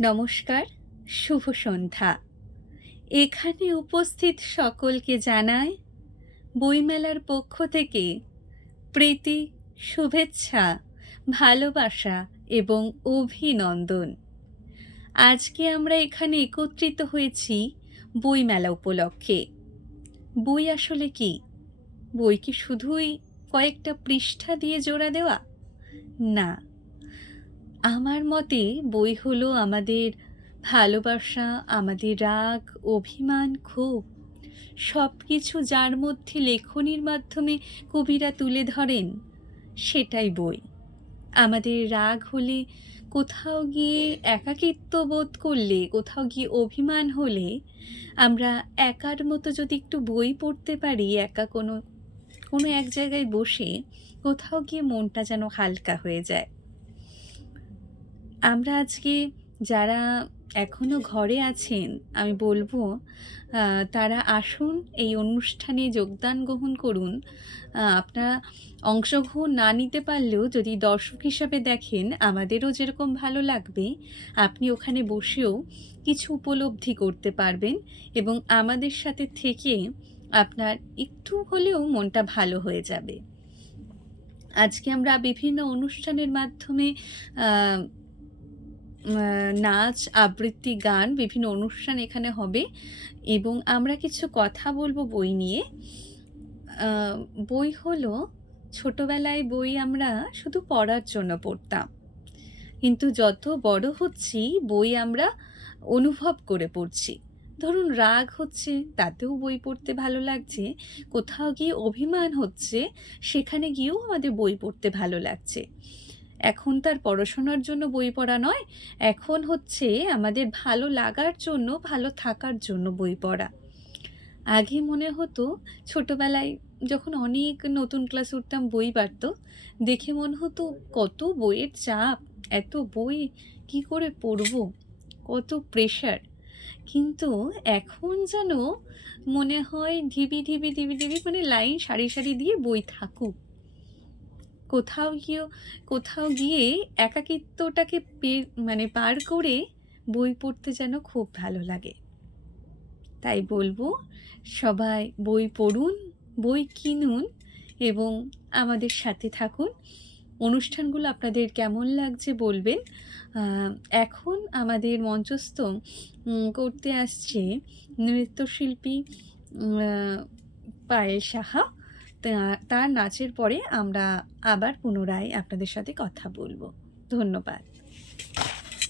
নমস্কার, শুভ সন্ধ্যা। এখানে উপস্থিত সকলকে জানায় বইমেলার পক্ষ থেকে প্রীতি, শুভেচ্ছা, ভালোবাসা এবং অভিনন্দন। আজকে আমরা এখানে একত্রিত হয়েছি বইমেলা উপলক্ষে। বই আসলে কি? বই কি শুধুই কয়েকটা পৃষ্ঠা দিয়ে জোড়া দেওয়া? না। আমার মতে বই হলো আমাদের ভালোবাসা, আমাদের রাগ, অভিমান ক্ষোভ সব কিছু যার মধ্যে লেখনির মাধ্যমে কবিরা তুলে ধরেন, সেটাই বই। আমাদের রাগ হলে কোথাও গিয়ে একাকিত্ব বোধ করলে, কোথাও গিয়ে অভিমান হলে আমরা একার মতো যদি একটু বই পড়তে পারি, একা কোনো কোনো এক জায়গায় বসে কোথাও গিয়ে মনটা যেন হালকা হয়ে যায়। আমরা আজকে যারা এখনও ঘরে আছেন, আমি বলব তারা আসুন, এই অনুষ্ঠানে যোগদান গ্রহণ করুন। আপনারা অংশগ্রহণ না নিতে পারলেও যদি দর্শক হিসাবে দেখেন, আমাদেরও যেরকম ভালো লাগবে, আপনি ওখানে বসেও কিছু উপলব্ধি করতে পারবেন এবং আমাদের সাথে থেকে আপনার একটু হলেও মনটা ভালো হয়ে যাবে। আজকে আমরা বিভিন্ন অনুষ্ঠানের মাধ্যমে নাচ, আবৃত্তি, গান, বিভিন্ন অনুষ্ঠান এখানে হবে। এবং আমরা কিছু কথা বলব বই নিয়ে। বই হলো, ছোটবেলায় বই আমরা শুধু পড়ার জন্য পড়তাম। কিন্তু যত বড় হচ্ছি, বই আমরা অনুভব করে পড়ছি। ধরুন, রাগ হচ্ছে, তাতেও বই পড়তে ভালো লাগছে। কোথাও গিয়ে অভিমান হচ্ছে, সেখানে গিয়েও আমাদের বই পড়তে ভালো লাগছে। এখন তার পড়াশোনার জন্য বই পড়া নয়, এখন হচ্ছে আমাদের ভালো লাগার জন্য, ভালো থাকার জন্য বই পড়া। আগে মনে হতো ছোটবেলায় যখন অনেক নতুন ক্লাস উঠতাম, বই বাড়তো, দেখে মনে হতো কত বইয়ের চাপ, এত বই কি করে পড়ব, কত প্রেশার কিন্তু এখন যেন মনে হয় ঢিবি ঢিবি ঢিবি ঢিবি মানে লাইন সারি সারি দিয়ে বই থাকুক। কোথাও গিয়ে কোথাও গিয়ে একাকিত্বটাকে মানে পার করে বই পড়তে যেন খুব ভালো লাগে। তাই বলব, সবাই বই পড়ুন, বই কিনুন এবং আমাদের সাথে থাকুন। অনুষ্ঠানগুলো আপনাদের কেমন লাগছে বলবেন। এখন আমাদের মঞ্চস্থ করতে আসছে নৃত্যশিল্পী পায়েল সাহা। তার নাচের পরে আমরা আবার পুনরায় আপনাদের সাথে কথা বলব। ধন্যবাদ।